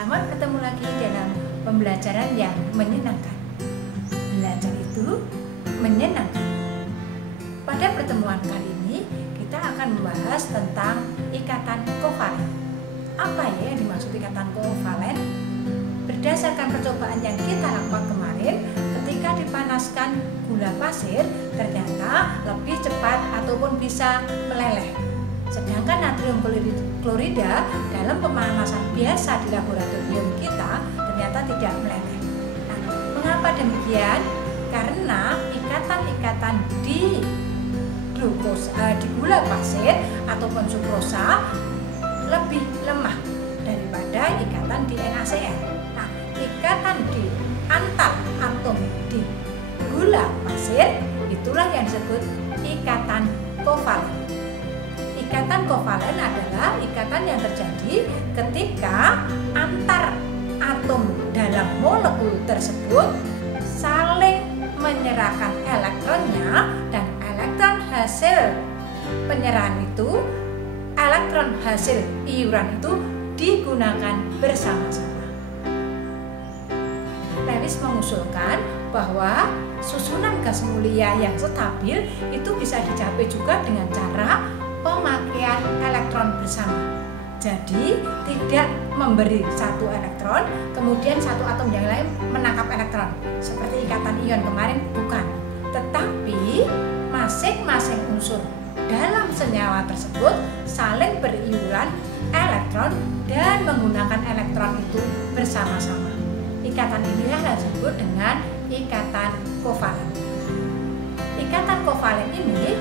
Selamat bertemu lagi dalam pembelajaran yang menyenangkan. Belajar itu menyenangkan. Pada pertemuan kali ini kita akan membahas tentang ikatan kovalen. Apa ya yang dimaksud ikatan kovalen? Berdasarkan percobaan yang kita lakukan kemarin, ketika dipanaskan gula pasir ternyata lebih cepat ataupun bisa meleleh. Sedangkan natrium klorida dalam pemanasan biasa di laboratorium kita ternyata tidak meleleh. Nah, mengapa demikian? Karena ikatan-ikatan di gula pasir ataupun sukrosa lebih lemah daripada ikatan di NaCl. Nah, ikatan di antar atom di gula pasir itulah yang disebut ikatan kovalen. Ikatan kovalen adalah ikatan yang terjadi ketika antar atom dalam molekul tersebut saling menyerahkan elektronnya, dan elektron hasil penyerahan itu, elektron hasil iuran itu digunakan bersama-sama. Lewis mengusulkan bahwa susunan gas mulia yang stabil itu bisa dicapai juga dengan cara pemakaian elektron bersama. Jadi tidak memberi satu elektron kemudian satu atom yang lain menangkap elektron seperti ikatan ion kemarin, bukan. Tetapi masing-masing unsur dalam senyawa tersebut saling beriuran elektron dan menggunakan elektron itu bersama-sama. Ikatan inilah yang disebut dengan ikatan kovalen. Ikatan kovalen ini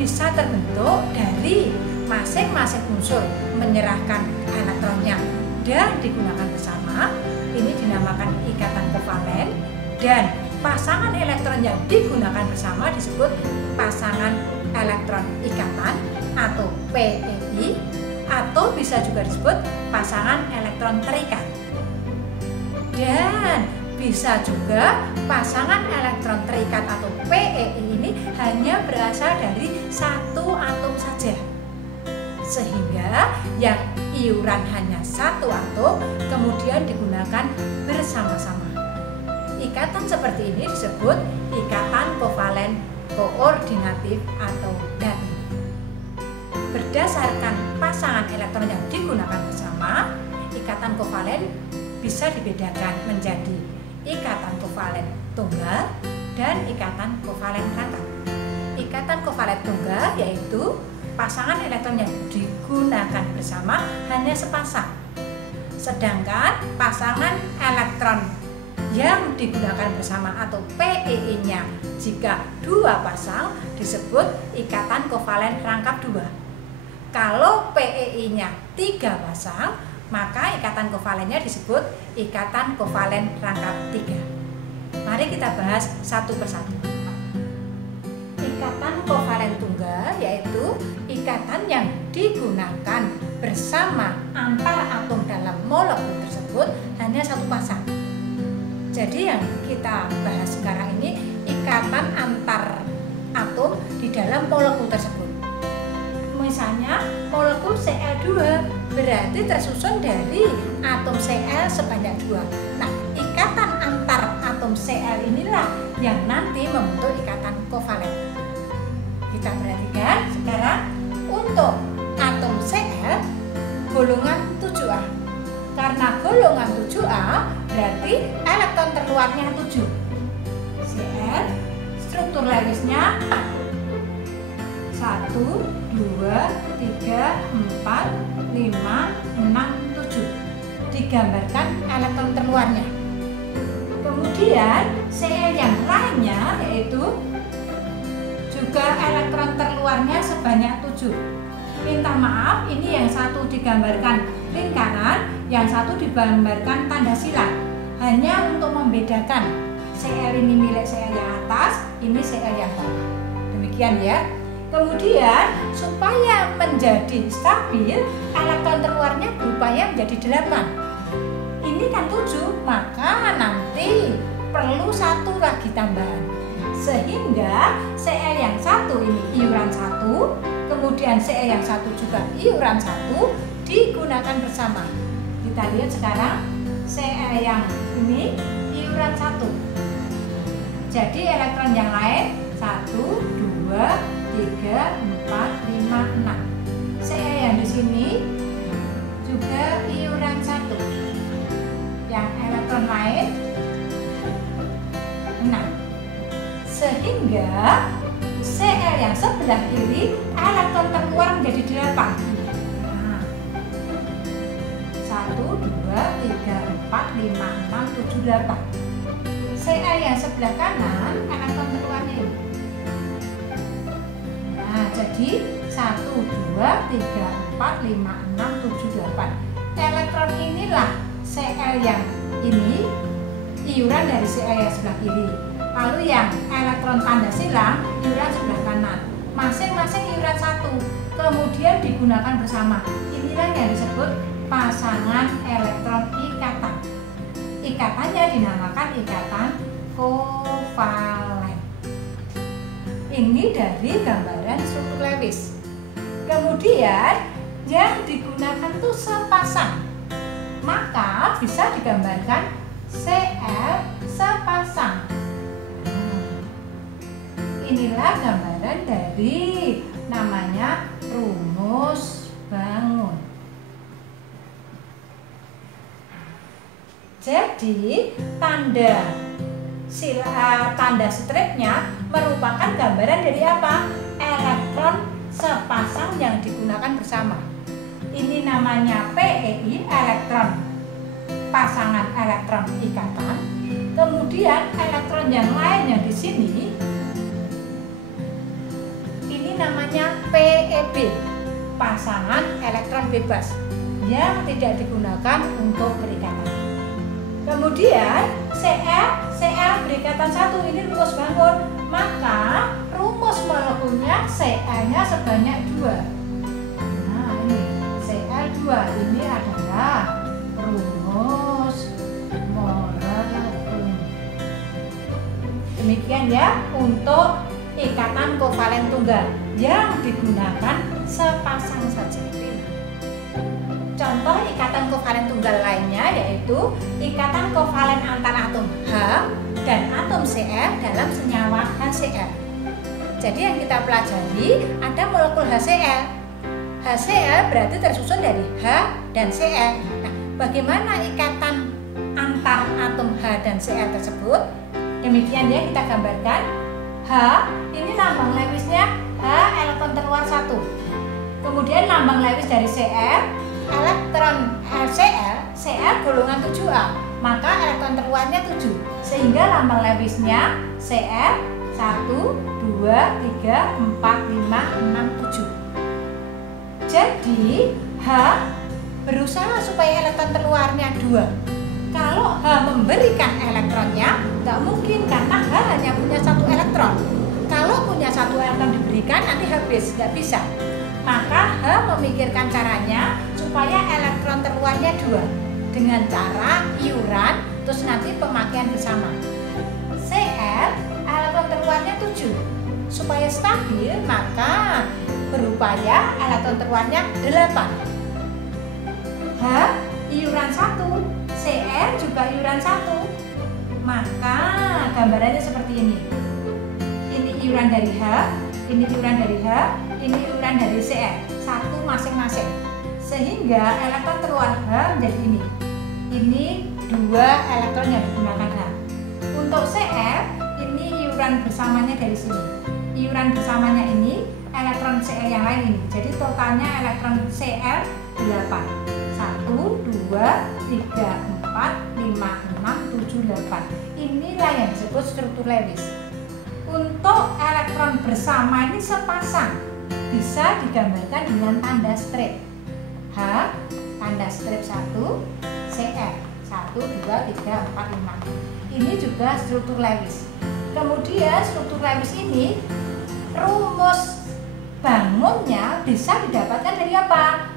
bisa terbentuk dari masing-masing unsur menyerahkan elektronnya dan digunakan bersama. Ini dinamakan ikatan kovalen, dan pasangan elektron yang digunakan bersama disebut pasangan elektron ikatan atau PEI, atau bisa juga disebut pasangan elektron terikat. Dan bisa juga pasangan elektron terikat atau PEI ini hanya berasal dari satu atom saja, sehingga yang iuran hanya satu atom kemudian digunakan bersama-sama. Ikatan seperti ini disebut ikatan kovalen koordinatif atau datif. Berdasarkan pasangan elektron yang digunakan bersama, ikatan kovalen bisa dibedakan menjadi ikatan kovalen tunggal dan ikatan kovalen rangkap. Ikatan kovalen tunggal yaitu pasangan elektron yang digunakan bersama hanya sepasang. Sedangkan pasangan elektron yang digunakan bersama atau PEI-nya jika dua pasang disebut ikatan kovalen rangkap dua. Kalau PEI-nya tiga pasang, maka ikatan kovalennya disebut ikatan kovalen rangkap 3. Mari kita bahas satu persatu. Ikatan kovalen tunggal yaitu ikatan yang digunakan bersama antar atom dalam molekul tersebut hanya satu pasang. Jadi yang kita bahas sekarang ini ikatan antar atom di dalam molekul tersebut. Misalnya molekul Cl2 berarti tersusun dari atom Cl sebanyak 2. Nah, ikatan antar atom Cl inilah yang nanti membentuk ikatan kovalen. Kita perhatikan sekarang untuk atom Cl golongan 7A. Karena golongan 7A berarti elektron terluarnya 7. Cl struktur Lewisnya 1, 2, 3, 4, 5, 6, 7. Digambarkan elektron terluarnya. Kemudian Cl yang lainnya yaitu juga elektron terluarnya sebanyak 7. Minta maaf, ini yang satu digambarkan lingkaran, yang satu digambarkan tanda silang. Hanya untuk membedakan Cl ini milik Cl yang atas, ini Cl yang bawah. Demikian ya. Kemudian supaya menjadi stabil, elektron terluarnya berupaya menjadi 8. Ini kan 7, maka nanti perlu satu lagi tambahan. Sehingga Cl yang satu ini iuran 1, kemudian Cl yang satu juga iuran 1 digunakan bersama. Kita lihat sekarang Cl yang ini iuran 1. Jadi elektron yang lain 1, 2, 3, 4, 5, 6. Cl yang di sini juga iuran 1. Yang elektron lain 6. Sehingga Cl yang sebelah kiri elektron terkeluar menjadi 8. Nah, 1, 2, 3, 4, 5, 6, 7, 8. Cl yang sebelah kanan elektron terkeluarnya ini. Nah, jadi 1, 2, 3, 4, 5, 6, 7, 8. Elektron inilah Cl yang ini iuran dari Cl yang sebelah kiri. Lalu yang elektron tanda silang iuran sebelah kanan. Masing-masing iuran 1. Kemudian digunakan bersama. Inilah yang disebut pasangan elektron ikatan. Ikatannya dinamakan ikatan kovalen. Ini dari gambaran struktur Lewis. Kemudian yang digunakan itu sepasang. Maka bisa digambarkan Cl sepasang. Inilah gambaran dari namanya rumus bangun. Jadi tanda stripnya merupakan gambaran dari apa? Elektron sepasang yang digunakan bersama. Ini namanya PEI, elektron pasangan elektron ikatan. Kemudian elektron yang lain yang di sini ini namanya PEB, pasangan elektron bebas yang tidak digunakan untuk berikatan. Kemudian Cl berikatan 1, ini rumus bangun. Maka rumus molekulnya Cl-nya sebanyak 2. Nah, ini Cl2, ini adalah rumus molekul. Demikian ya untuk ikatan kovalen tunggal yang digunakan sepasang saja. Contoh ikatan kovalen tunggal lainnya yaitu ikatan kovalen antar atom H dan atom Cl dalam senyawa HCl. Jadi yang kita pelajari ada molekul HCl. HCl berarti tersusun dari H dan Cl. Nah, bagaimana ikatan antar atom H dan Cl tersebut? Demikian ya, kita gambarkan. H ini lambang Lewisnya H elektron terluar 1. Kemudian lambang Lewis dari Cl, elektron Cl golongan 7A, maka elektron terluarnya 7, sehingga lambang Lewisnya Cl 1, 2, 3, 4, 5, 6, 7. Jadi H berusaha supaya elektron terluarnya 2. Kalau H memberikan elektronnya nggak mungkin, karena H hanya punya 1 elektron. Kalau punya 1 elektron diberikan nanti habis, nggak bisa. Maka H memikirkan caranya supaya elektron terluarnya 2 dengan cara iuran, terus nanti pemakaian bersama. Cl elektron terluarnya 7. Supaya stabil maka berupaya elektron terluarnya 8. H iuran 1, Cl juga iuran 1. Maka gambarannya seperti ini. Ini iuran dari H, ini iuran dari H, ini iuran dari Cl, 1 masing-masing. Sehingga elektron terluar H menjadi ini. Ini 2 elektron yang digunakan H. Untuk Cl, ini iuran bersamanya dari sini. Iuran bersamanya ini elektron Cl yang lain ini. Jadi totalnya elektron Cl 8. 1, 2, 3, 4, 5, 6, 7, 8. Inilah yang disebut struktur Lewis. Untuk elektron bersama ini sepasang, bisa digambarkan dengan tanda strip. H, tanda strip 1, Cl 1, 2, 3, 4, 5. Ini juga struktur Lewis. Kemudian struktur Lewis ini rumus bangunnya bisa didapatkan dari apa?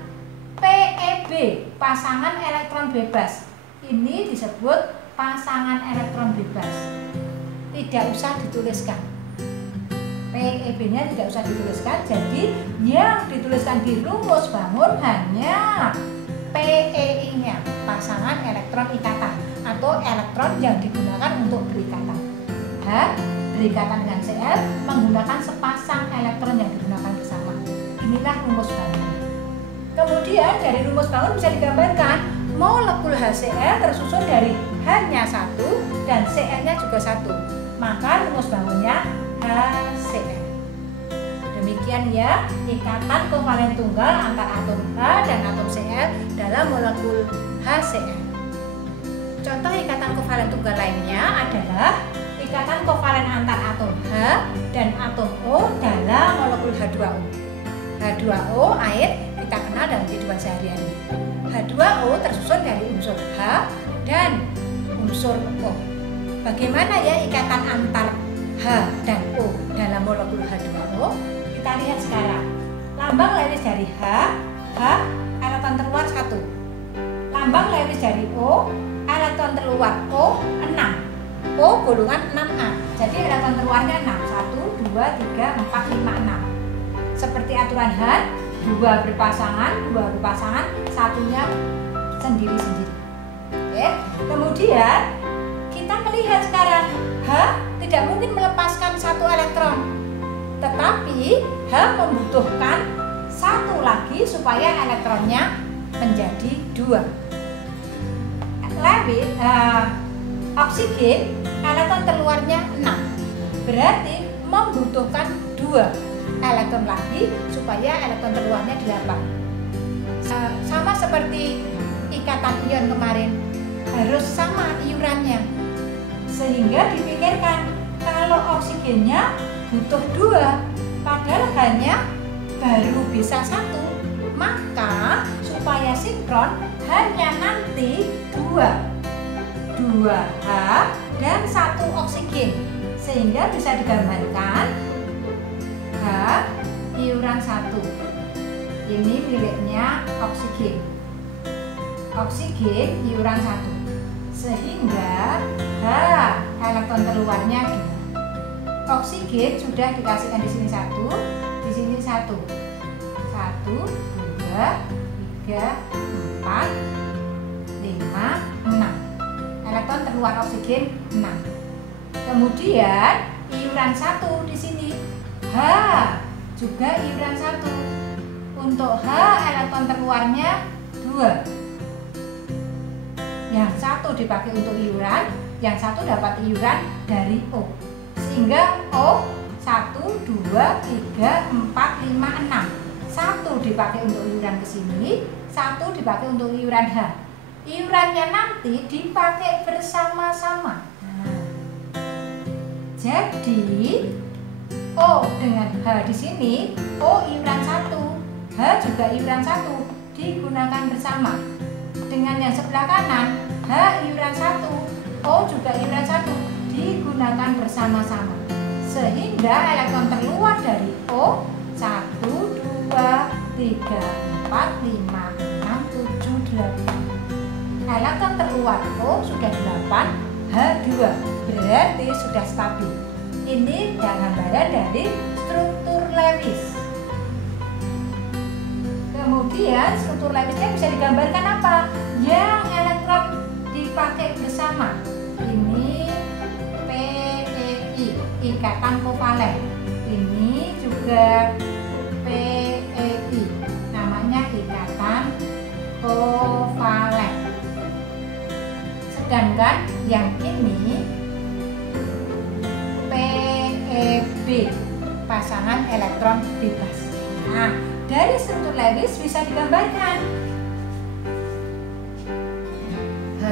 PEB, pasangan elektron bebas. Ini disebut pasangan elektron bebas. Tidak usah dituliskan. PEB-nya tidak usah dituliskan. Jadi yang dituliskan di rumus bangun hanya PEI-nya, pasangan elektron ikatan atau elektron yang digunakan untuk berikatan. H berikatan dengan Cl menggunakan sepasang elektron yang digunakan bersama. Inilah rumus bangun. Kemudian dari rumus bangun bisa digambarkan molekul HCl tersusun dari H-nya 1 dan Cl-nya juga 1. Maka rumus bangunnya HCl. Demikian ya ikatan kovalen tunggal antara atom H dan atom Cl dalam molekul HCl. Contoh ikatan kovalen tunggal lainnya adalah ikatan kovalen antar atom H dan atom O dalam molekul H2O. H2O air kita kenal dalam kehidupan sehari-hari. H2O tersusun dari unsur H dan unsur O. Bagaimana ya ikatan antar H dan O dalam molekul H2O? Kita lihat sekarang. Lambang Lewis dari H elektron terluar 1. Lambang Lewis dari O, elektron terluar O 6. O golongan 6A. Jadi elektron terluarnya 6. 1, 2, 3, 4, 5, 6. Seperti aturan Hahn, 2 berpasangan, satunya sendiri-sendiri. Oke. Kemudian kita melihat sekarang H tidak mungkin melepaskan 1 elektron, tetapi H membutuhkan 1 lagi supaya elektronnya menjadi 2. Lewis, oksigen elektron terluarnya 6, berarti membutuhkan 2 elektron lagi supaya elektron terluarnya 8. Sama seperti ikatan ion kemarin, harus sama iurannya, sehingga dipikirkan kalau oksigennya butuh 2 padahal hanya baru bisa 1, maka supaya sinkron hanya nanti 2H dan 1 oksigen, sehingga bisa digambarkan H iuran 1 ini miliknya oksigen, oksigen iuran 1, sehingga H elektron terluarnya 2. Oksigen sudah dikasihkan di sini 1, di sini 1, 1, 2, 3, 4, 5, 6. Elektron terluar oksigen 6. Kemudian iuran 1 di sini. H juga iuran 1. Untuk H elektron terluarnya 2. Yang 1 dipakai untuk iuran, yang 1 dapat iuran dari O. Sehingga O 1, 2, 3, 4, 5, 6. 1 dipakai untuk iuran ke sini, 1 dipakai untuk iuran H. Iurannya nanti dipakai bersama-sama. Jadi O dengan H di sini, O iuran 1, H juga iuran 1, digunakan bersama. Dengan yang sebelah kanan, H iuran 1, O juga iuran 1, digunakan bersama-sama. Sehingga elektron terluar dari O 1, 2, 3, 4, 5, 6, 7, 8. Elektron terluar O sudah 8, H2 berarti sudah stabil. Ini gambaran dari struktur Lewis. Kemudian struktur Lewisnya bisa digambarkan apa? Yang elektron dipakai bersama. Ini PEI, ikatan kovalen. Ini juga PEI, namanya ikatan kovalen. Sedangkan yang ini PEB, pasangan elektron bebas. Nah, dari struktur Lewis bisa digambarkan H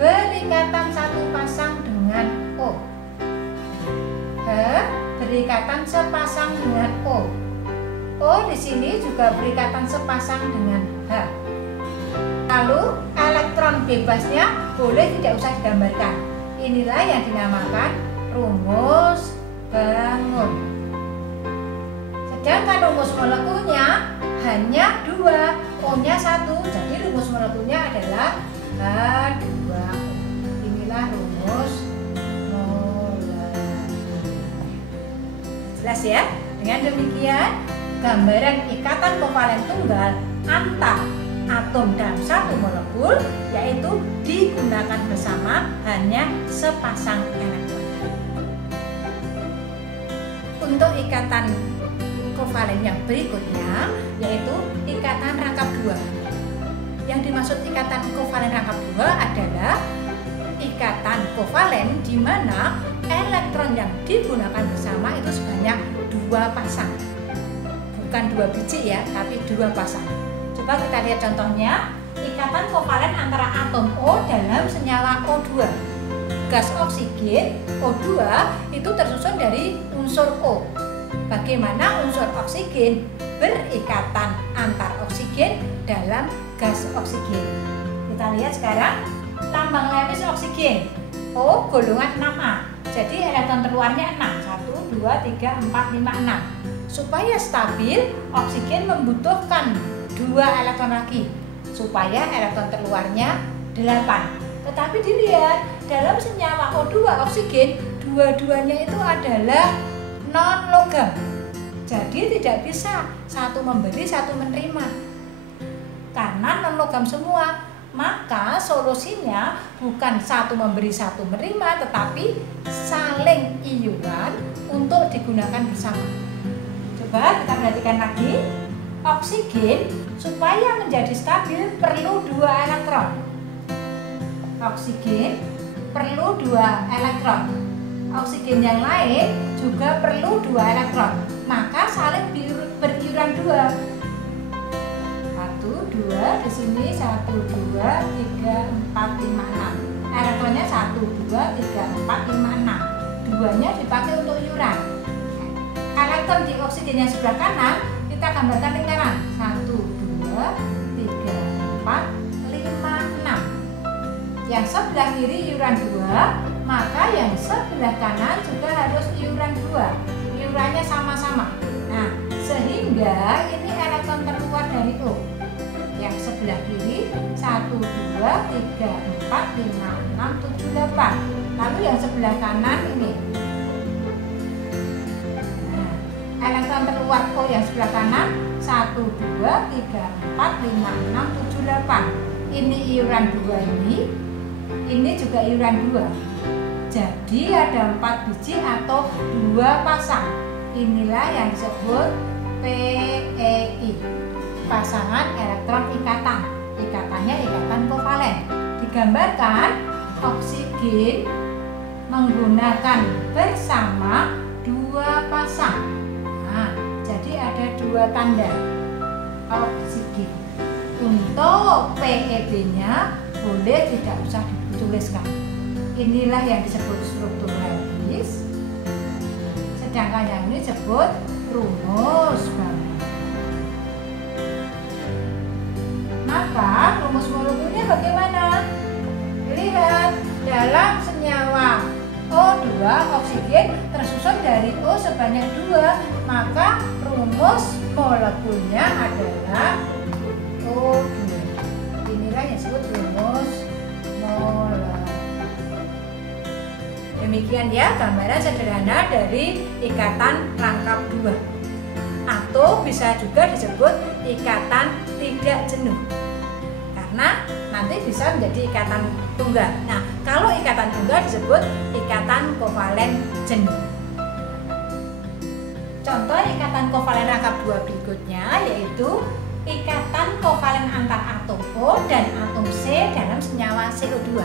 berikatan 1 pasang dengan O, H berikatan sepasang dengan O, O di sini juga berikatan sepasang dengan H. Lalu elektron bebasnya boleh tidak usah digambarkan. Inilah yang dinamakan rumus bangun. Sedangkan rumus molekulnya hanya 2, O-nya 1, jadi rumus molekulnya adalah H2O. Inilah rumus molekul. Jelas ya? Dengan demikian, gambaran ikatan kovalen tunggal antar atom dalam satu molekul, yaitu digunakan bersama hanya sepasang elektron. Untuk ikatan kovalen yang berikutnya, yaitu ikatan rangkap 2. Yang dimaksud ikatan kovalen rangkap 2 adalah ikatan kovalen di mana elektron yang digunakan bersama itu sebanyak 2 pasang. Bukan 2 biji ya, tapi 2 pasang. Coba kita lihat contohnya, ikatan kovalen antara atom O dalam senyawa O2. Gas oksigen O2 itu tersusun dari unsur O. Bagaimana unsur oksigen berikatan antar oksigen dalam gas oksigen? Kita lihat sekarang lambang Lewis oksigen O golongan 6A. Jadi elektron terluarnya 6. 1, 2, 3, 4, 5, 6. Supaya stabil, oksigen membutuhkan 2 elektron lagi supaya elektron terluarnya 8. Tetapi dilihat dalam senyawa O2 oksigen, dua-duanya itu adalah non logam. Jadi tidak bisa satu memberi satu menerima. Karena non logam semua, maka solusinya bukan satu memberi satu menerima, tetapi saling iuran untuk digunakan bersama. Coba kita perhatikan lagi. Oksigen supaya menjadi stabil perlu 2 elektron. Oksigen perlu 2 elektron. Oksigen yang lain juga perlu 2 elektron. Maka saling beriuran 2. 1, 2, di sini 1, 2, 3, 4, 5, 6. Elektronnya 1, 2, 3, 4, 5, 6. Duanya dipakai untuk iuran. Elektron di oksigen yang sebelah kanan kita gambarkan lingkaran 1, 2, 3, 4, 5, 6. Yang sebelah kiri iuran 2, maka yang sebelah kanan juga harus iuran 2. Iurannya sama-sama. Nah, sehingga ini elektron terluar dari O. Yang sebelah kiri 1, 2, 3, 4, 5, 6, 7, 8. Lalu yang sebelah kanan ini. Elektron terluar O yang sebelah kanan 1, 2, 3, 4, 5, 6, 7, 8. Ini iuran 2 ini juga iuran 2. Jadi ada 4 biji atau 2 pasang. Inilah yang disebut PEI, pasangan elektron ikatan. Ikatannya ikatan kovalen. Digambarkan oksigen menggunakan bersama 2 pasang. Jadi ada 2 tanda oksigen. Untuk PEB-nya boleh tidak usah dituliskan. Inilah yang disebut struktur Lewis. Sedangkan yang ini disebut rumus bangun. Maka rumus molekulnya bagaimana? Lihat, dalam senyawa O2 oksigen tersusun dari O sebanyak 2, maka rumus molekulnya adalah O2. Inilah yang disebut rumus molekul. Demikian ya gambaran sederhana dari ikatan rangkap 2. Atau bisa juga disebut ikatan tidak jenuh. Karena nanti bisa menjadi ikatan tunggal. Nah, kalau ikatan tunggal disebut ikatan kovalen jenuh. Contoh ikatan kovalen rangkap 2 berikutnya yaitu ikatan kovalen antar atom O dan atom C dalam senyawa CO2.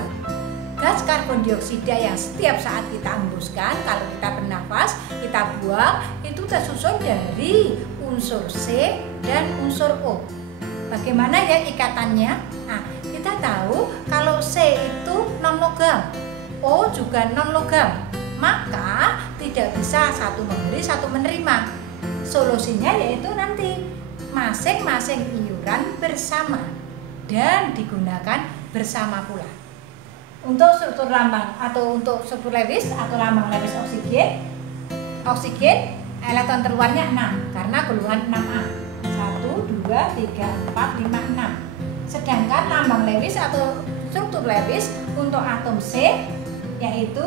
Gas karbon dioksida yang setiap saat kita hembuskan, kalau kita bernafas, kita buang, itu tersusun dari unsur C dan unsur O. Bagaimana ya ikatannya? Nah, kita tahu kalau C itu non logam, O juga non logam, maka tidak bisa satu memberi satu menerima. Solusinya yaitu nanti masing-masing iuran bersama dan digunakan bersama pula. Untuk struktur lambang atau untuk struktur Lewis atau lambang Lewis oksigen elektron terluarnya 6 karena golongan 6A. 1, 2, 3, 4, 5, 6. Sedangkan lambang Lewis atau struktur Lewis untuk atom C yaitu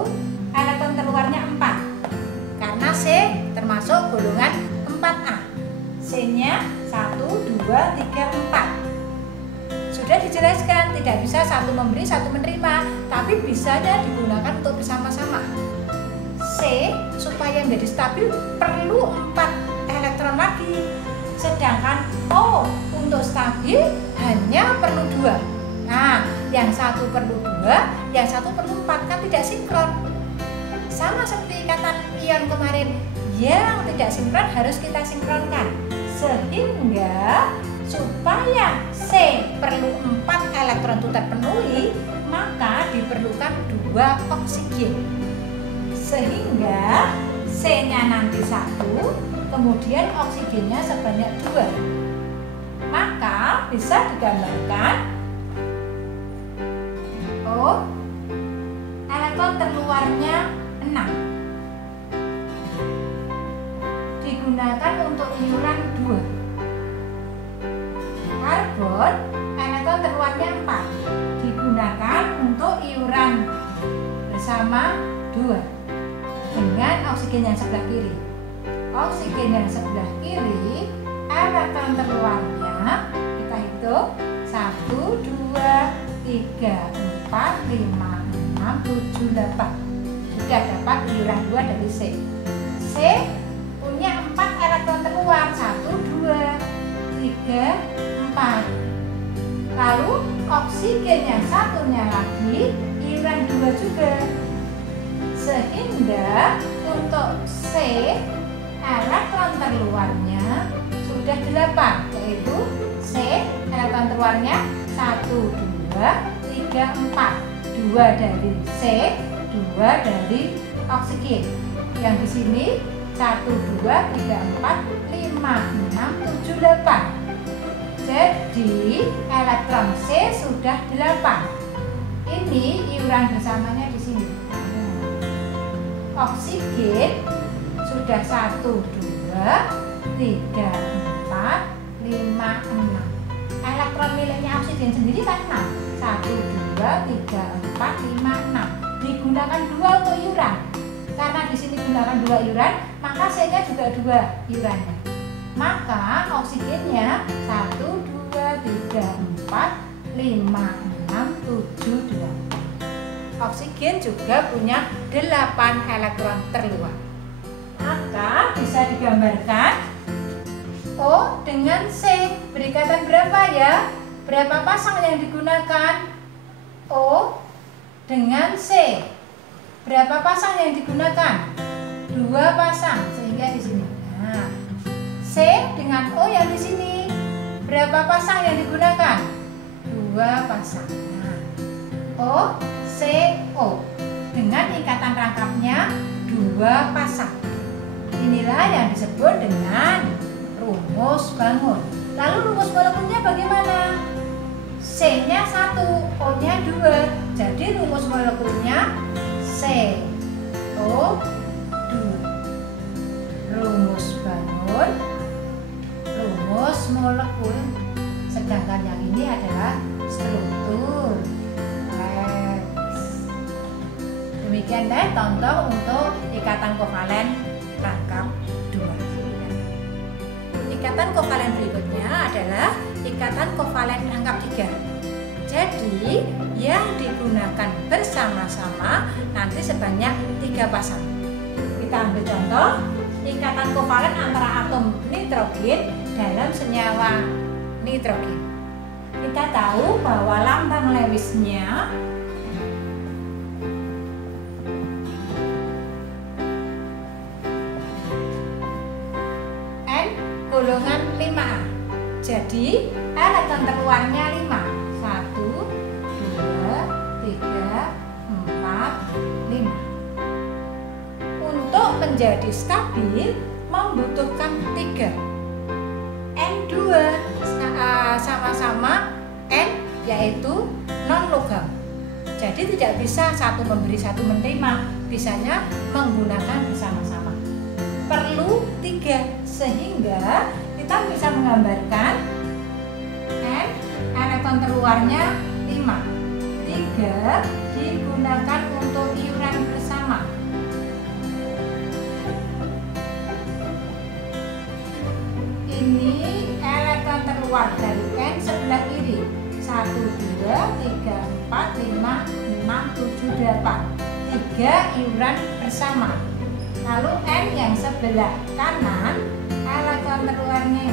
elektron terluarnya 4 karena C termasuk golongan 4A. C-nya 1, 2, 3, 4. dijelaskan, tidak bisa satu memberi, satu menerima, tapi bisanya digunakan untuk bersama-sama. C, supaya menjadi stabil perlu 4 elektron lagi. Sedangkan O, untuk stabil hanya perlu 2. Nah, yang satu perlu 2, yang satu perlu 4, kan tidak sinkron. Sama seperti ikatan ion kemarin, yang tidak sinkron harus kita sinkronkan. Sehingga supaya C perlu 4 elektron itu terpenuhi, maka diperlukan 2 oksigen. Sehingga C-nya nanti 1, kemudian oksigennya sebanyak 2. Maka bisa digambarkan O, elektron terluarnya 6. Digunakan untuk iuran 2. Karbon, elektron terluarnya 4. Digunakan untuk iuran bersama 2. Dengan oksigen yang sebelah kiri. Oksigen yang sebelah kiri, elektron terluarnya kita hitung 1, 2, 3, 4, 5, 6, 7, 8. Sudah dapat iuran 2 dari C. C punya 4 elektron terluar, 1, 2, 3, 4. Lalu oksigen yang satunya lagi iuran 2 juga. Sehingga untuk C elektron terluarnya sudah 8, yaitu C elektron terluarnya 1, 2, 3, 4. 2 dari C, 2 dari oksigen. Yang di sini 1, 2, 3, 4, 5, 6, 7, 8. Jadi elektron C sudah 8. Ini iuran bersamanya di sini. Oksigen sudah 1, 2, 3, 4, 5, 6. Elektron miliknya oksigen sendiri kan 6. 1, 2, 3, 4, 5, 6. Digunakan 2 untuk iuran. Karena di sini gunakan 2 iuran, maka C-nya juga 2 iurannya. Maka oksigennya 1, 2, 3, 4, 5, 6, 7, 8. Oksigen juga punya 8 elektron terluar. Maka bisa digambarkan O dengan C berikatan berapa ya? Berapa pasang yang digunakan? O dengan C. Berapa pasang yang digunakan? 2 pasang, sehingga di sini. Nah, C dengan O yang di sini. Berapa pasang yang digunakan? 2 pasang. Nah, O, C, O. Dengan ikatan rangkapnya 2 pasang. Inilah yang disebut dengan rumus bangun. Lalu rumus molekulnya bagaimana? C-nya 1, O-nya 2. Jadi rumus molekulnya C, O, 2. Rumus bangun, rumus molekul. Sedangkan yang ini adalah struktur. Demikianlah contoh untuk ikatan kovalen rangkap 2. Ikatan kovalen berikutnya adalah ikatan kovalen rangkap 3. Jadi yang digunakan bersama-sama nanti sebanyak 3 pasang. Kita ambil contoh ikatan kovalen antara atom nitrogen dalam senyawa nitrogen. Kita tahu bahwa lambang Lewisnya golongan 5A. Jadi elektron terluarnya 5. 1, 2, 3, 4, 5. Untuk menjadi stabil membutuhkan 3. N2 sama-sama N yaitu non logam. Jadi tidak bisa satu memberi satu menerima, bisanya menggunakan bersama-sama. Perlu 3 sehingga kita bisa menggambarkan N elektron terluarnya 5. 3 digunakan untuk iuran bersama. Ini elektron terluar dari N sebelah kiri 1, 7, 8. 3 iuran bersama. Lalu N yang sebelah kanan elektron terluarnya.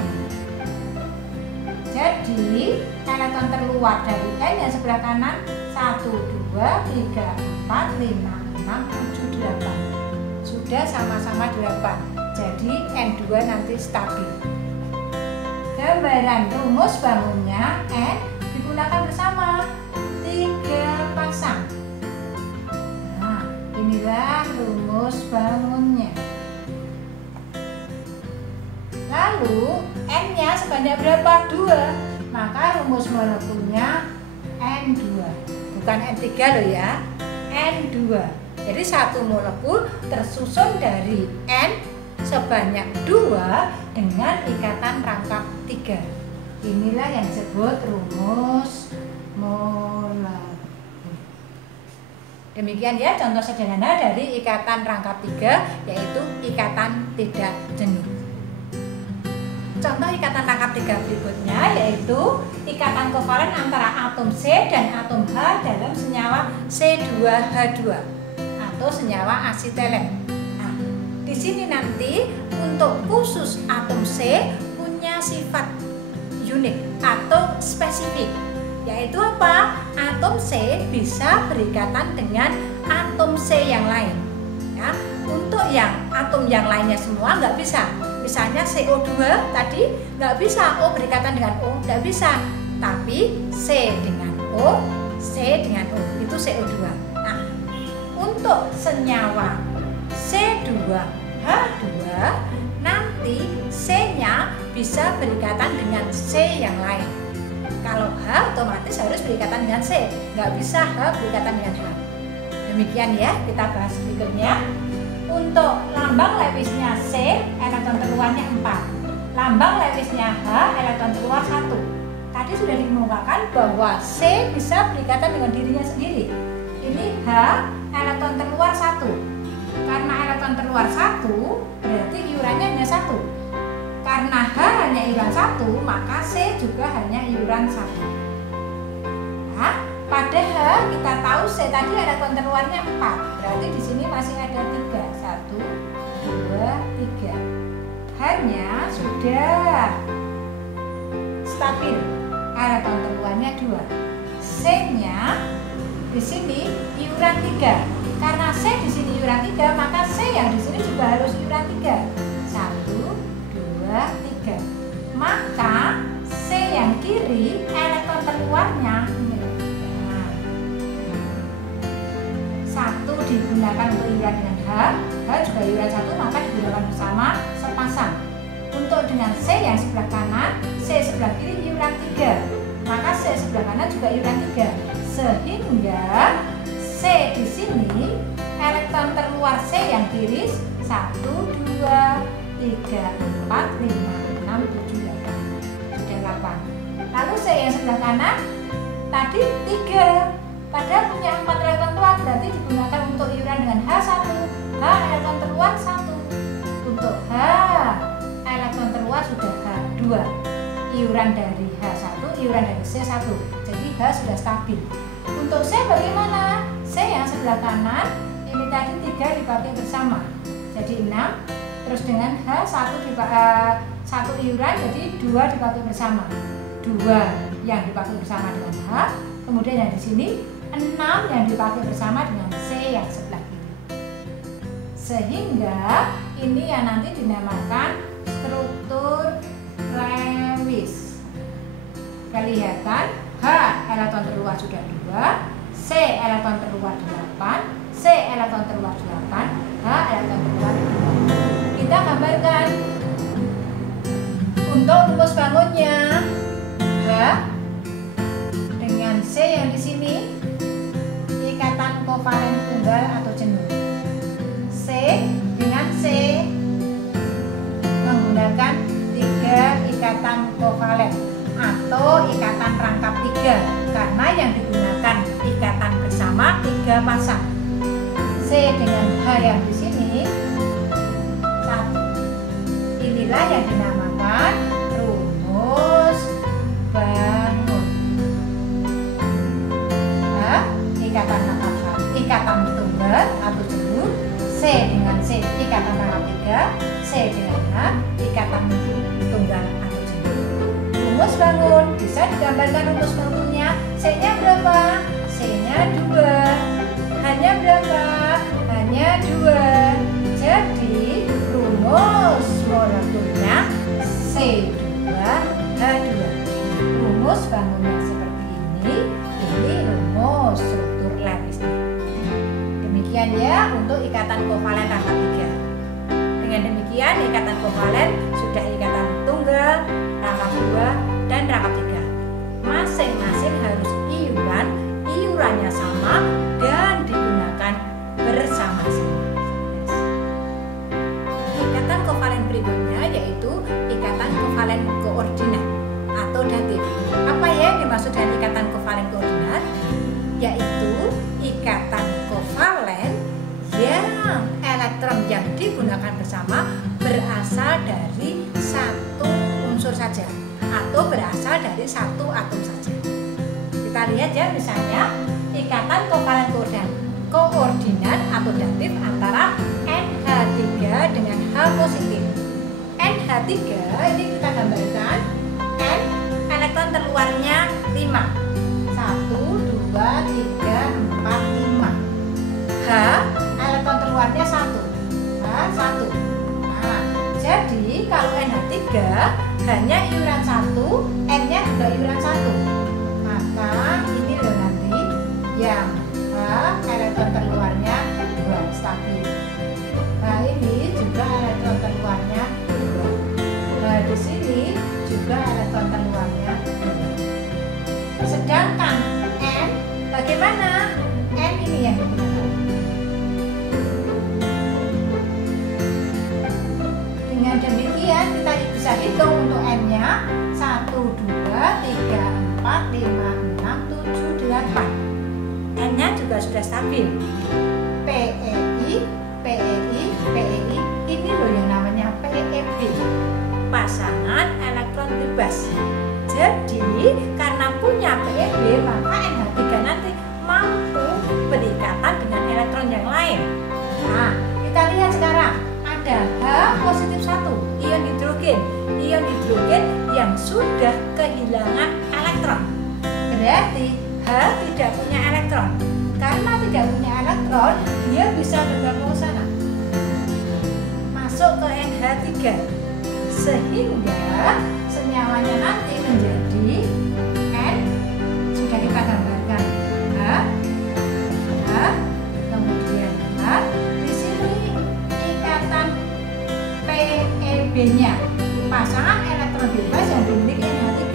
Jadi elektron terluar dari N yang sebelah kanan 1, 2, 3, 4, 5, 6, 7, 8. Sudah sama-sama 8. Jadi N2 nanti stabil. Gambaran rumus bangunnya N digunakan bersama 3 pasang. Nah, inilah rumus bangunnya. Lalu N-nya sebanyak berapa? 2. Maka rumus molekulnya N2. Bukan N3 loh ya. N2. Jadi satu molekul tersusun dari N sebanyak 2 dengan ikatan rangkap 3. Inilah yang disebut rumus molekul. Demikian ya contoh sederhana dari ikatan rangkap 3, yaitu ikatan tidak jenuh. Contoh ikatan rangkap 3 berikutnya yaitu ikatan kovalen antara atom C dan atom H dalam senyawa C2H2 atau senyawa asitelen. Nah, di sini nanti untuk khusus atom C punya sifat unik atau spesifik, yaitu apa? Atom C bisa berikatan dengan atom C yang lain. Ya, untuk yang atom yang lainnya semua nggak bisa. Misalnya CO2 tadi nggak bisa O berikatan dengan O, nggak bisa. Tapi C dengan O, C dengan O itu CO2. Nah, untuk senyawa C2H2 nanti C-nya bisa berikatan dengan C yang lain. Kalau H otomatis harus berikatan dengan C, nggak bisa H berikatan dengan H. Demikian ya, kita bahas berikutnya. Untuk lambang Lewisnya C, elektron terluarnya 4. Lambang Lewisnya H, elektron terluar 1. Tadi sudah dikemukakan bahwa C bisa berikatan dengan dirinya sendiri. Ini H, elektron terluar 1. Karena elektron terluar 1, berarti iurannya hanya 1. Karena H hanya iuran 1, maka C juga hanya iuran 1. Nah, pada H kita tahu C tadi elektron terluarnya 4. Berarti di sini masih ada 3. 1, 2, 3. H-nya sudah stabil. Elektron terluarnya 2. C-nya di sini iuran 3. Karena C di sini iuran 3, maka C yang di sini juga harus iuran 3. 1, 2, 3. Maka C yang kiri elektron terluarnya 1 digunakan untuk iuran dengan H juga iuran 1, maka digunakan bersama sepasang. Untuk dengan C yang sebelah kanan, C sebelah kiri iuran 3, maka C sebelah kanan juga iuran 3. Sehingga C di sini elektron terluar C yang kiri 1, 2, 3, 4, 5, 6, 7, 8. Sudah 8. Lalu C yang sebelah kanan tadi 3. Padahal punya 4 elektron terluar, berarti digunakan untuk iuran dengan H1. H elektron terluar 1. Untuk H elektron terluar sudah H2. Iuran dari H1, iuran dari C1. Jadi H sudah stabil. Untuk C bagaimana? C yang sebelah kanan ini tadi 3 dipakai bersama. Jadi 6. Terus dengan H1 1 iuran, jadi 2 dipakai bersama. 2 yang dipakai bersama dengan H. Kemudian yang di sini 6 yang dipakai bersama dengan C yang sebelah kiri. Sehingga ini yang nanti dinamakan struktur Lewis. Kelihatan H elektron terluar sudah 2, C elektron terluar 8, C elektron terluar 8, H elektron terluar 2. Kita gambarkan untuk rumus bangunnya. H dengan C yang di sini ikatan kovalen tunggal atau jenuh. C dengan C menggunakan 3 ikatan kovalen atau ikatan rangkap 3, karena yang digunakan ikatan bersama 3 pasang. C dengan H yang di sini 1. Inilah yang dinamakan rumus bangun. H ikatan rangkap 1, C dengan H, ikatan tunggal atau jumlah. Rumus bangun, bisa digambarkan rumus bangunnya. C-nya berapa? C-nya 2. H-nya berapa? H-nya 2. Jadi rumus molekulnya C2H2. Rumus bangunnya seperti ini rumus struktur lapisnya. Demikian ya untuk ikatan kovalen rangkap 3. Dengan demikian ikatan kovalen sudah ikatan tunggal, rangkap 2, dan rangkap 3. Masing-masing harus iurannya sama dan digunakan bersama-sama. Ikatan kovalen berikutnya yaitu ikatan kovalen koordinat atau datif. Apa ya yang dimaksud dengan ikatan kovalen koordinat? Yaitu ikatan kovalen yang elektron yang digunakan bersama berasal dari satu unsur saja atau berasal dari satu atom saja. Kita lihat ya, misalnya ikatan kovalen koordinat atau datif antara NH3 dengan H positif. NH3 ini kita gambarkan, N elektron terluarnya 5. 1, 2, 3, 4, 5. H elektron terluarnya 1. H1. Nah, jadi kalau NH3 hanya iuran 1, N-nya juga iuran 1. Maka ini loh nanti yang H elektron terluarnya 2 stabil. Nah, ini juga elektron terluarnya 2. Nah, di sini juga elektron terluarnya 2. Sedangkan N bagaimana? N ini yang digunakan. Dengan demikian kita bisa hitung untuk N-nya 1, 2, 3, 4, 5, 6, 7, 8. N-nya juga sudah stabil. PEI ini loh yang namanya PEB, pasangan elektron bebas. Jadi karena punya PEB maka NH3 nanti mampu berikatan dengan elektron yang lain. Nah, kita lihat sekarang ada H positif 1, ion hidrogen. Ion hidrogen yang sudah kehilangan elektron. Berarti H tidak punya elektron. Karena tidak punya elektron, dia bisa bergabung ke sana, masuk ke NH3, sehingga senyawanya nanti menjadi N. Sudah kita gambarkan H, kemudian H. Di sini ikatan PEB-nya, pasangan elektron bebas yang dimiliki NH3,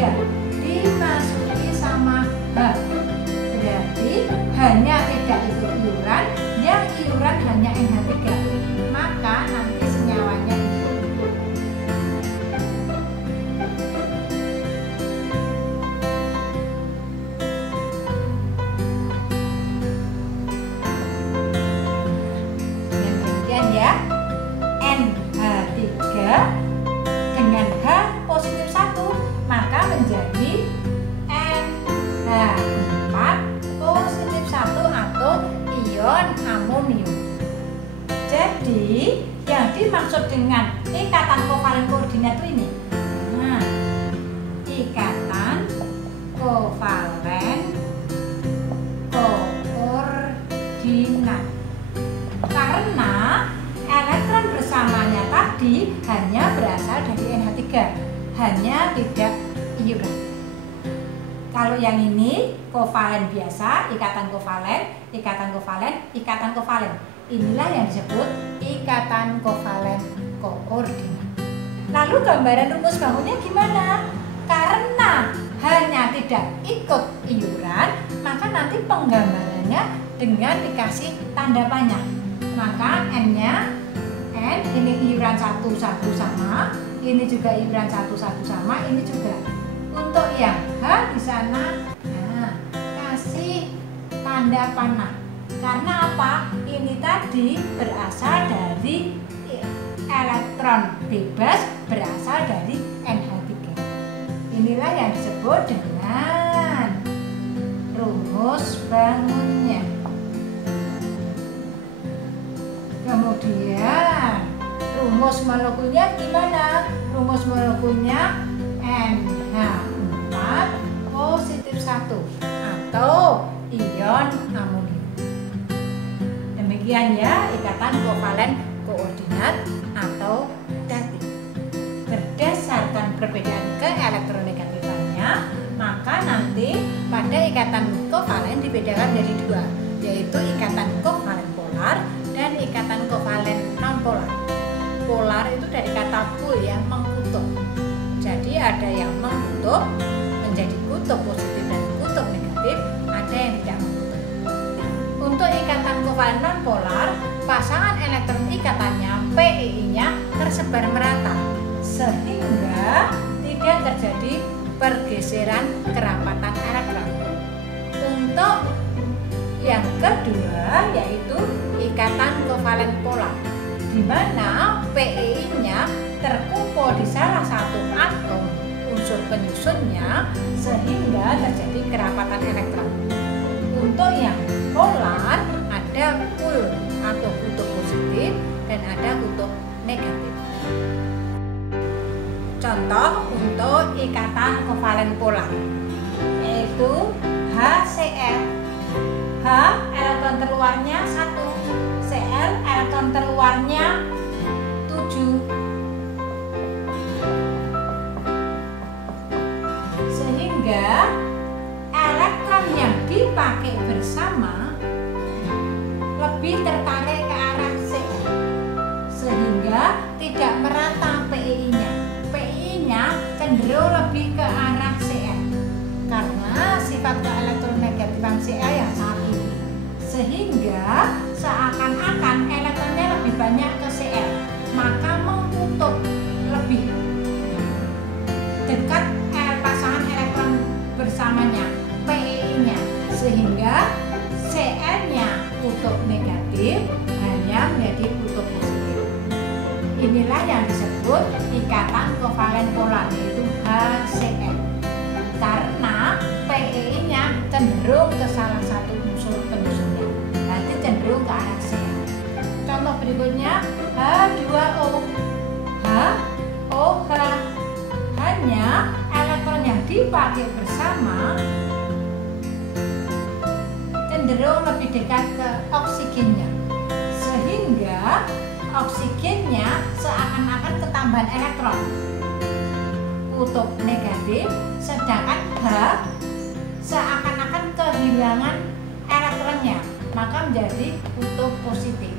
dimasuki sama H. Berarti hanya tidak ikut iuran, yang iuran hanya NH3, maka nanti senyawanya dengan demikian ya, NH3 dengan H positif 1 maka menjadi NH4 positif 1 atau ion amonium. Jadi yang dimaksud dengan ikatan kovalen koordinat itu ini. Nah, ikatan kovalen koordinat. Karena elektron bersamanya tadi hanya berasal dari NH3, hanya tidak iuran. Kalau yang ini kovalen biasa, ikatan kovalen. Inilah yang disebut ikatan kovalen koordinat. Lalu gambaran rumus bangunnya gimana? Karena hanya tidak ikut iuran, maka nanti penggambarannya dengan dikasih tanda panjang. Maka N-nya, N ini iuran 1 sama, ini juga iuran 1 sama, ini juga. Untuk yang H di sana, nah, kasih tanda panah. Karena apa? Ini tadi berasal dari elektron bebas, berasal dari NH3. Inilah yang disebut dengan rumus bangunnya. Kemudian rumus molekulernya gimana? Rumus molekulernya NH4 positif 1 atau ion amonium. Demikian ya ikatan kovalen koordinat atau datif. Berdasarkan perbedaan keelektronegatifannya, maka nanti pada ikatan kovalen dibedakan dari dua, yaitu ikatan kovalen polar dan ikatan kovalen non-polar. Polar itu dari kata pol yang mengkutub. Jadi ada yang mengkutub menjadi kutub positif dan kutub negatif, ada yang tidak mengkutub. Untuk ikatan kovalen non-polar, pasangan elektron ikatannya PiI-nya tersebar merata sehingga tidak terjadi pergeseran kerapatan elektron. Untuk yang kedua yaitu ikatan kovalen polar, di mana PiI-nya terkumpul di salah satu atom unsur penyusunnya sehingga terjadi kerapatan elektron. Untuk yang polar ada pol atau kutub positif dan ada kutub negatif. Contoh untuk ikatan kovalen polar yaitu HCl. H elektron terluarnya 1, Cl elektron terluarnya 7. Sehingga elektron yang dipakai bersama lebih tertarik ke arah Cl, sehingga tidak merata PiI-nya. PiI-nya cenderung lebih ke arah Cl karena sifat keelektronegatifan Cl yang saat ini, sehingga seakan-akan elektronnya lebih banyak ke Cl, maka mengkutub lebih dekat pasangan elektron bersamanya PiI-nya, sehingga Cl-nya kutub negatif hanya menjadi kutub positif. Inilah yang disebut ikatan kovalen polar yaitu HCl, karena PiI-nya cenderung ke salah satu unsur penyusunnya, nanti cenderung ke arah Cl. Contoh berikutnya H2O. HOH hanya elektron yang dipakai bersama cenderung lebih dekat ke oksigennya, sehingga oksigennya seakan-akan ketambahan elektron kutub negatif, sedangkan H seakan-akan kehilangan elektronnya, maka menjadi kutub positif.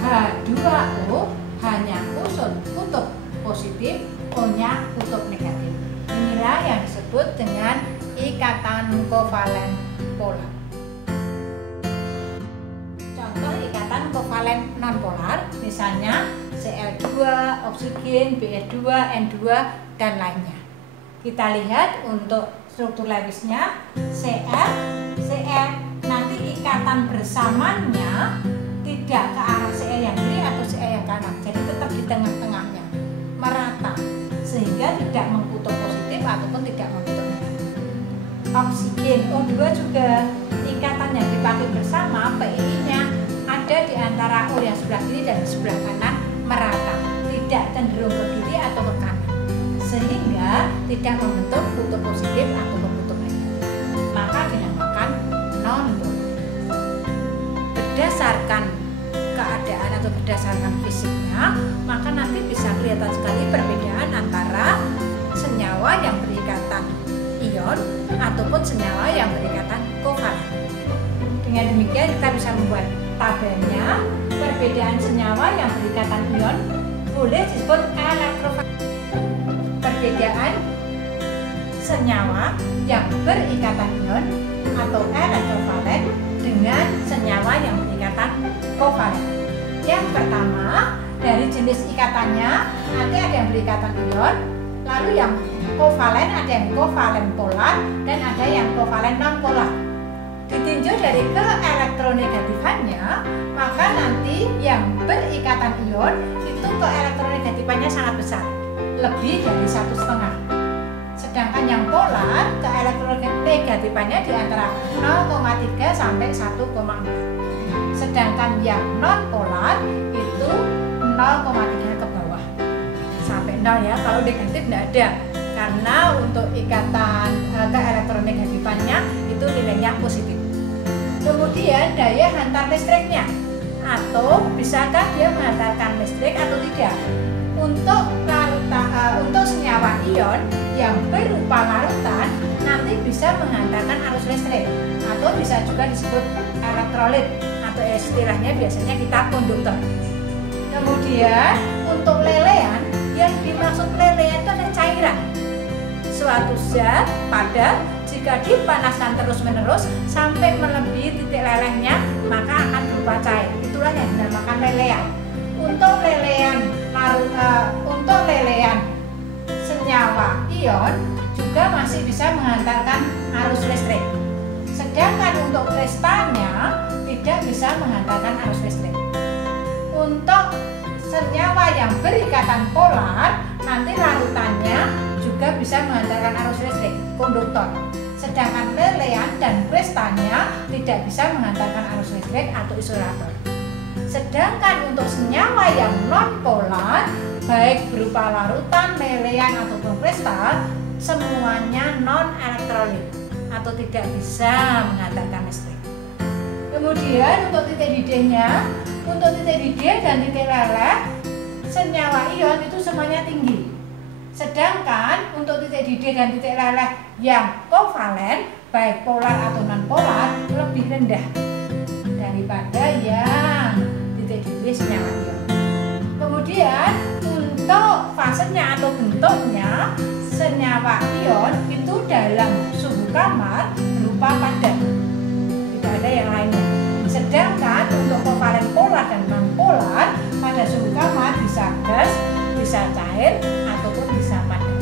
H2O hanya kutub positif, O-nya kutub negatif. Inilah yang disebut dengan ikatan kovalen polar. Contoh ikatan kovalen nonpolar, misalnya Cl2, oksigen, Be2, N2, dan lainnya. Kita lihat untuk struktur Lewisnya Cl, nanti ikatan bersamanya tidak ke arah Cl yang kiri atau Cl yang kanan, jadi tetap di tengah-tengahnya, merata, sehingga tidak mengkutub positif ataupun tidak mengkutub negatif. Oksigen O2 juga ikatan yang dipakai bersama PiI-nya ada di antara O yang sebelah kiri dan sebelah kanan, merata, tidak cenderung ke kiri atau ke kanan, sehingga tidak membentuk kutub positif atau kutub negatif, maka dinamakan non-polar. Berdasarkan keadaan atau berdasarkan fisiknya, maka nanti bisa kelihatan sekali perbedaan antara senyawa yang berikatan ion ataupun senyawa yang berikatan kovalen. Dengan demikian kita bisa membuat tabelnya. Perbedaan senyawa yang berikatan ion boleh disebut elektrovalensi. Perbedaan senyawa yang berikatan ion atau elektrovalen dengan senyawa yang berikatan kovalen. Yang pertama, dari jenis ikatannya nanti ada yang berikatan ion, lalu yang kovalen ada yang kovalen polar dan ada yang kovalen non-polar. Ditinjau dari keelektronegatifannya, maka nanti yang berikatan ion itu keelektronegatifannya sangat besar, lebih dari 1,5. Sedangkan yang polar keelektronegatifannya di antara 0,3 sampai 1,4. Sedangkan yang non polar itu 0,3 ke sampai 0 ya. Kalau negatif tidak ada, karena untuk ikatan keelektronegatifannya itu nilainya positif. Kemudian daya hantar listriknya, atau bisakah dia menghantarkan listrik atau tidak. Untuk senyawa ion yang berupa larutan nanti bisa menghantarkan arus listrik, atau bisa juga disebut elektrolit, atau istilahnya biasanya kita konduktor. Kemudian untuk lelehan, yang dimaksud lelehan itu adalah cairan. Suatu zat padat jika dipanaskan terus-menerus sampai melebihi titik lelehnya, maka akan berupa cair. Itulah yang dinamakan lelehan. Untuk lelehan senyawa ion juga masih bisa menghantarkan arus listrik. Sedangkan untuk kristalnya tidak bisa menghantarkan arus listrik. Untuk senyawa yang berikatan polar, nanti larutannya juga bisa menghantarkan arus listrik, konduktor. Sedangkan lelehan dan kristalnya tidak bisa menghantarkan arus listrik atau isolator. Sedangkan untuk senyawa yang non-polar, baik berupa larutan, lelehan ataupun kristal, semuanya non-elektrolit atau tidak bisa menghantarkan listrik. Kemudian untuk titik didihnya, untuk titik didih dan titik leleh, senyawa ion itu semuanya tinggi. Sedangkan untuk titik didih dan titik leleh yang kovalen, baik polar atau non-polar, lebih rendah daripada yang titik didih senyawa ion. Kemudian untuk fasenya atau bentuknya, senyawa ion itu dalam suhu kamar berupa padat, tidak ada yang lainnya. Sedangkan untuk kovalen polar dan non-polar, pada suhu kamar bisa gas, bisa cair, ataupun bisa padat.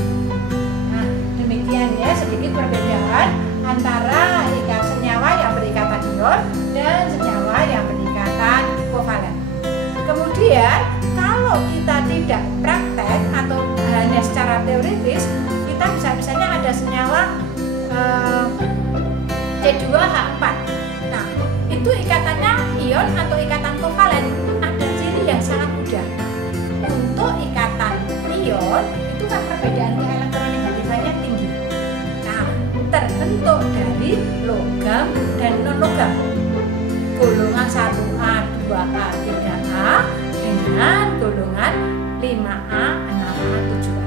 Nah, demikian ya sedikit perbedaan antara senyawa yang berikatan ion dan senyawa yang berikatan kovalen. Kemudian kalau kita tidak praktek atau hanya secara teoritis, kita bisa-bisanya ada senyawa C2H4. Nah, itu ikatannya ion atau ikatan kovalen, ada ciri yang sangat mudah. Untuk ikatan ion itu kan perbedaan keelektronegatifannya tinggi. Nah, terbentuk dari logam dan non-logam. Golongan 1A, 2A, 3A dengan golongan 5A, 6A, 7A.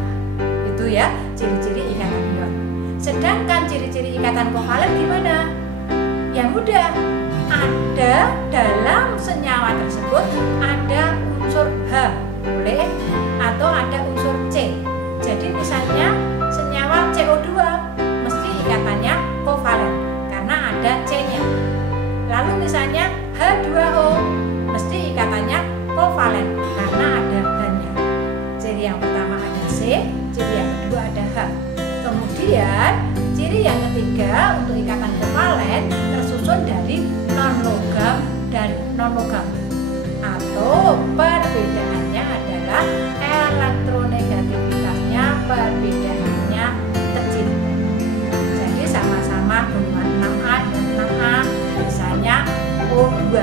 Itu ya ciri-ciri ikatan ion. Sedangkan ciri-ciri ikatan kovalen gimana? Yang mudah. Ada dalam senyawa tersebut ada unsur H, boleh, atau ada unsur C. Jadi misalnya senyawa CO2 mesti ikatannya kovalen karena ada C-nya. Lalu misalnya H2O mesti ikatannya kovalen karena ada H-nya. Ciri yang pertama ada C, ciri yang kedua ada H. Kemudian ciri yang ketiga untuk ikatan kovalen tersusun dari non-logam dan non-logam, atau perbedaannya adalah elektronegativitasnya perbedaannya kecil. Jadi sama-sama golongan 6A dan 6A, misalnya O2,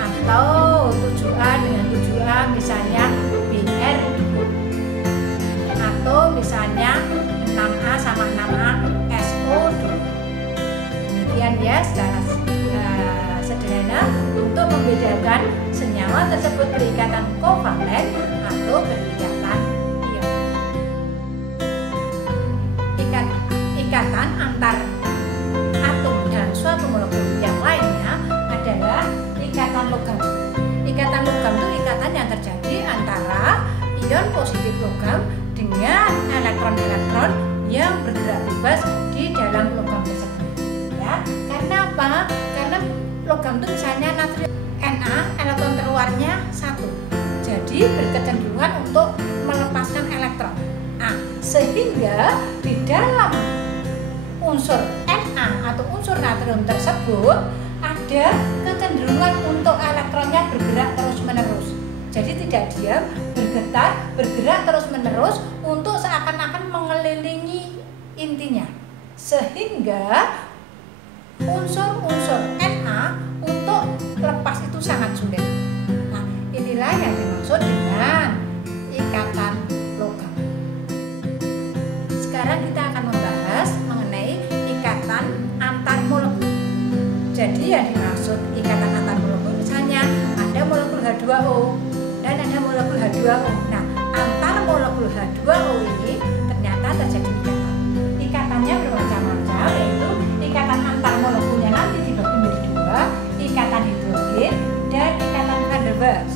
atau 7A dengan 7A misalnya Br, atau misalnya 6A sama 6A SO2. Demikian ya secara sederhana untuk membedakan senyawa tersebut berikatan kovalen atau berikatan ion. Ikatan antar atom dan suatu molekul yang lainnya adalah ikatan logam. Ikatan logam itu ikatan yang terjadi antara ion positif logam dengan elektron-elektron yang bergerak bebas di dalam logam tersebut. Ya, karena apa? Karena logam itu misalnya natrium Na, elektron terluarnya 1. Jadi berkecenderungan untuk melepaskan elektron. Nah, sehingga di dalam unsur Na atau unsur natrium tersebut ada kecenderungan untuk elektronnya bergerak terus-menerus. Jadi tidak diam, bergerak terus-menerus untuk seakan-akan mengelilingi intinya. Sehingga unsur-unsur Na untuk lepas itu sangat sulit. Nah, inilah yang dimaksud dengan ikatan Jadi yang dimaksud ikatan antar molekul misalnya ada molekul H2O dan ada molekul H2O. Nah, antar molekul H2O ini ternyata terjadi ikatan. Ikatannya bermacam-macam, yaitu ikatan antar molekulnya nanti dibagi menjadi dua, ikatan hidrogen dan ikatan Van der Waals.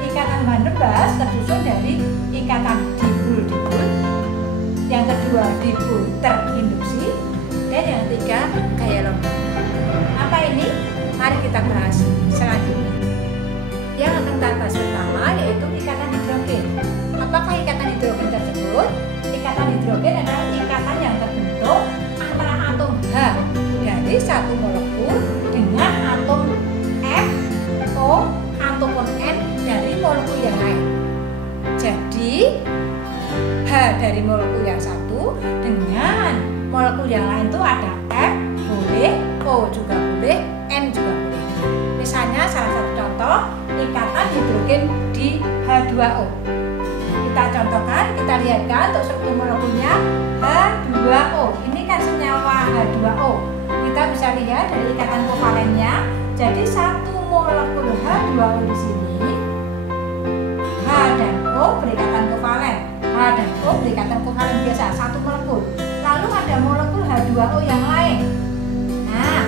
Ikatan Van der Waals tersusun dari ikatan dipol-dipol, yang kedua dipol terinduksi, dan yang ketiga gaya logam. Apa ini? Mari kita bahas selanjutnya. Yang akan kita bahas pertama yaitu ikatan hidrogen. Apakah ikatan hidrogen tersebut? Ikatan hidrogen adalah ikatan yang terbentuk antara atom H dari satu molekul dengan atom F, O, ataupun N dari molekul yang lain. Jadi H dari molekul yang satu dengan molekul yang lain itu ada F boleh, O juga boleh, N juga boleh. Misalnya salah satu contoh ikatan hidrogen di H2O. Kita contohkan, kita lihatkan untuk struktur molekulnya H2O. Ini kan senyawa H2O. Kita bisa lihat dari ikatan kovalennya. Jadi satu molekul H2O di sini H dan O berikatan kovalen. H dan O berikatan kovalen biasa, satu molekul. Lalu ada molekul H2O yang lain. Nah,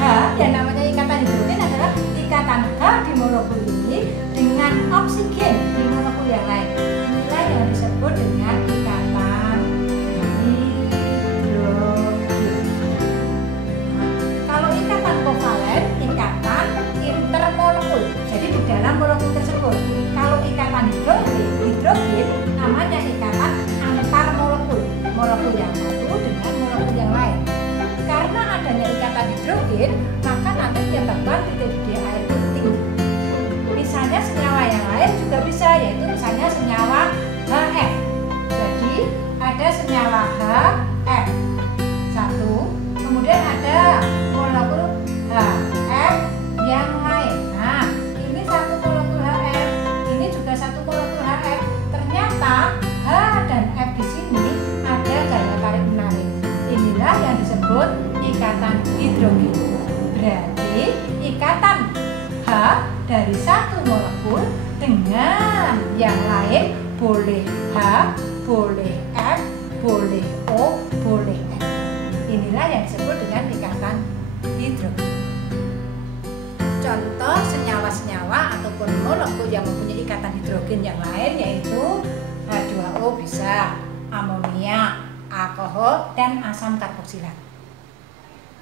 H yang namanya ikatan hidrogen adalah ikatan H di molekul ini dengan oksigen di molekul yang lain. Inilah yang disebut dengan ikatan hidrogen. Kalau ikatan kovalen, ikatan intermolekul. Jadi di dalam molekul tersebut. Kalau ikatan hidrogen namanya ikatan antar molekul. Molekul yang satu dengan molekul yang lain. Karena adanya ikatan hidrogen, maka nanti menyebabkan titik DA itu tinggi. Misalnya senyawa yang lain juga bisa, yaitu misalnya senyawa HF. Jadi ada senyawa HF satu, kemudian ada molekul HF yang lain. Nah, ini satu molekul HF, ini juga satu molekul HF. Ternyata H dan F di sini ada gaya tarik menarik. Inilah yang disebut ikatan hidrogen. Berarti ikatan H dari satu molekul dengan yang lain boleh H, boleh F, boleh O, boleh N. Inilah yang disebut dengan ikatan hidrogen. Contoh senyawa-senyawa ataupun molekul yang mempunyai ikatan hidrogen yang lain yaitu H2O bisa, amonia, alkohol, dan asam karboksilat.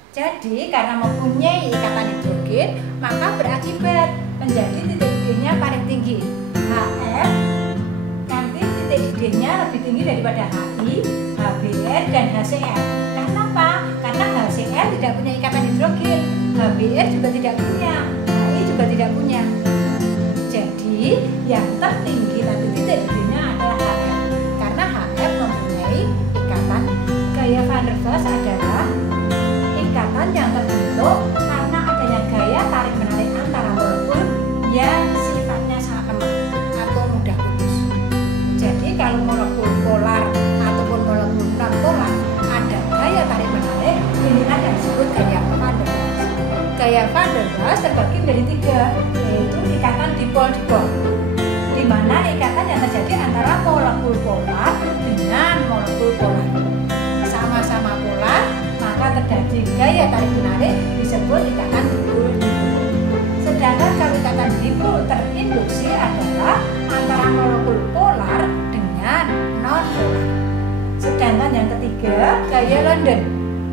Jadi karena mempunyai ikatan hidrogen, maka berakibat menjadi titik D-nya paling tinggi. HF nanti titik D-nya lebih tinggi daripada HI, HBr, dan HCl. Karena apa? Karena HCl tidak punya ikatan hidrogen, HBr juga tidak punya, HI juga tidak punya. Jadi yang tertinggi nanti titik D-nya adalah HF. Karena HF mempunyai ikatan. Gaya Van der Waals adalah ikatan yang terbentuk karena adanya gaya tarik menarik antara molekul yang sifatnya sangat lemah atau mudah putus. Jadi kalau molekul polar ataupun molekul non polar ada gaya tarik menarik, inilah yang disebut gaya Van der Waals. Gaya Van der Waals terbagi menjadi tiga, yaitu ikatan dipol-dipol, di mana ikatan yang terjadi antara molekul polar dengan molekul polar. Sama-sama polar, maka terjadi gaya tarik menarik disebut ikatan dipol-dipol. Sedangkan kalau ikatan dipol terinduksi adalah antara molekul polar dengan non-polar. Sedangkan yang ketiga gaya London,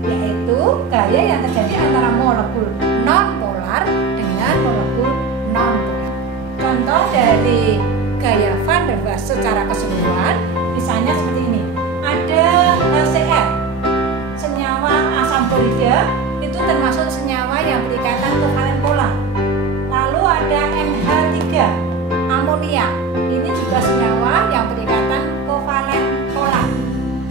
yaitu gaya yang terjadi antara molekul non-polar dengan molekul non-polar. Contoh dari gaya Van der Waals secara keseluruhan misalnya seperti ini. Ada HCl, senyawa asam klorida, itu termasuk senyawa yang berikatan kovalen polar. Lalu ada NH3, amonia, ini juga senyawa yang berikatan kovalen polar.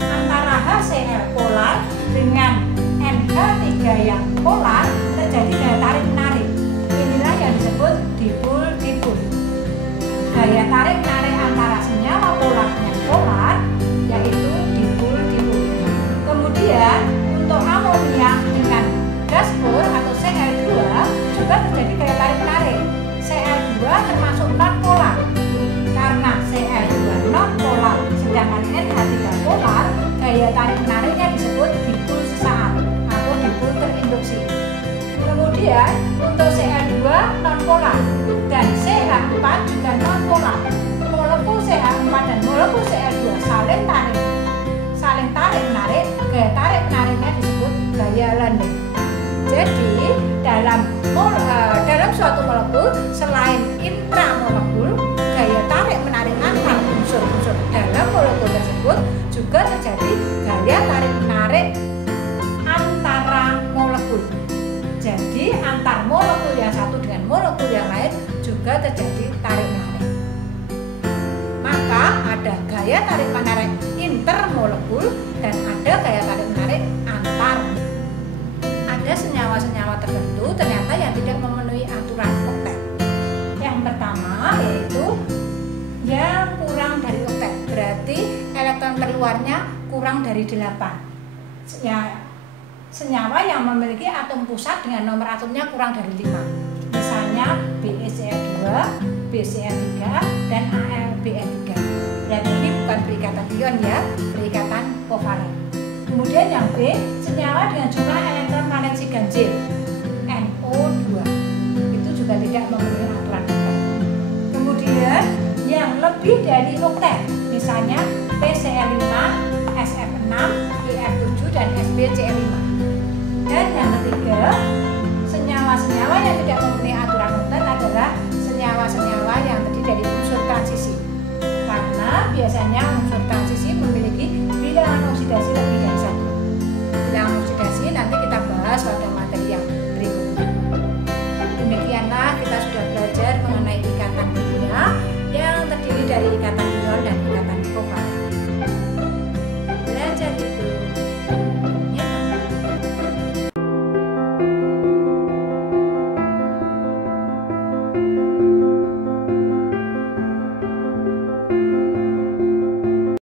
Antara HCl polar dengan NH3 yang polar terjadi gaya tarik menarik. Inilah yang disebut dipol-dipol. Gaya tarik menarik antara senyawa polar sedangkan NH3 polar gaya tarik menariknya disebut dipol sesaat atau dipol terinduksi. Kemudian untuk Ca2 nonpolar dan CH4 juga nonpolar. Molekul CH4 dan molekul Ca2 saling tarik menarik, gaya tarik menariknya disebut gaya London. Jadi dalam suatu molekul selain intramolekul, gaya tarik menarik antar unsur-unsur dalam molekul tersebut juga terjadi gaya tarik menarik antara molekul. Jadi antar molekul yang satu dengan molekul yang lain juga terjadi tarik menarik. Maka ada gaya tarik menarik intermolekul dan ada gaya tarik menarik antar. Ada senyawa-senyawa tertentu ternyata yang tidak memenuhi aturan oktet. Yang pertama yaitu yang kurang dari oktet, berarti elektron terluarnya kurang dari 8. Ya, senyawa yang memiliki atom pusat dengan nomor atomnya kurang dari 5. Misalnya BeCl2, BCl3, dan AlBn3. Berarti ini bukan perikatan ion ya, perikatan kovalen. Kemudian yang B, senyawa dengan jumlah elektron valensi ganjil NO2. Itu juga tidak memenuhi aturan oktet. Kemudian yang lebih dari oktet, misalnya